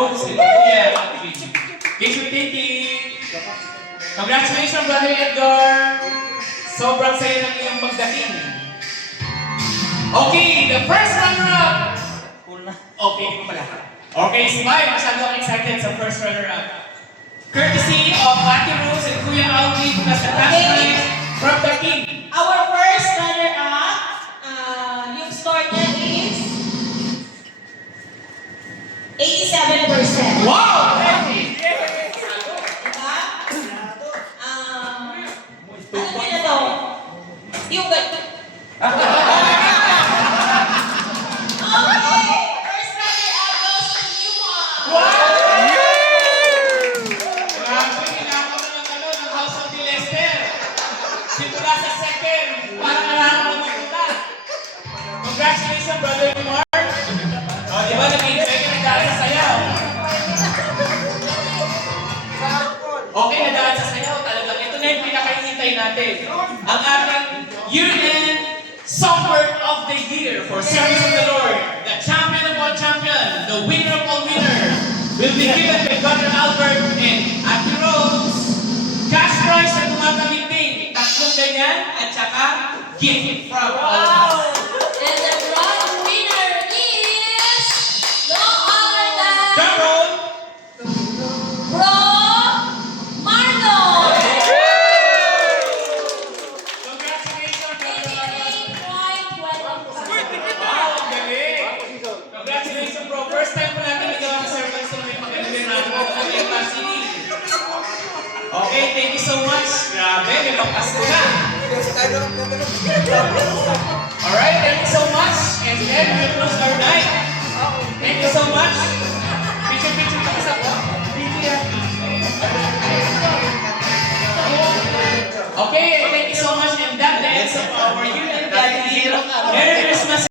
Rose and Kuya Alvin. Thank you. Congratulations, Brother Edgar. Sobrang saya ng iyong pagdating. Okay, the first runner-up. Cool na. Okay, hindi ko pala. Okay, Smile, masyado akong excited sa first runner-up. Courtesy of Ate Rose and Kuya Alvin plus the cash prize from the King. Our first runner-up, yung score niya is 87%. Wow! Diba? Ano din na to? Yung Okay, first runner-up goes to Newmont. Grabe, kinakaw na ng House of the Lester. Simula sa second, parang alam mo magpunta. Congratulations, Brother Mark. O, di ba, nag-enjoy ka ng dahil sa sayaw? Okay, na dahil sa sayaw, talagang ito na yung pinakahihintay natin. Ang ating year-end Songbird of the Year for Service of the Lord. The champion of all champions, the winner of all winners, will be given by Brother Albert and Ate Rose. Cash prize na tumataliting, 3 ganyan, at saka gift from all of us. And the bronze winner is no other than Drum roll! Bro Marlo. Congratulations, Brother Albert. 88.25. Wow, ang galing! Congratulations, bro. First time ko natin nagawa sa servants na may pag-alibin natin sa Alibaba City. Okay, thank you so much. Grabe, may pagpasko na. Alright, thank you so much. And then, we'll close our night. Thank you so much. Picture pa sa ko. Okay, thank you so much. And that ends of our unit. Merry Christmas.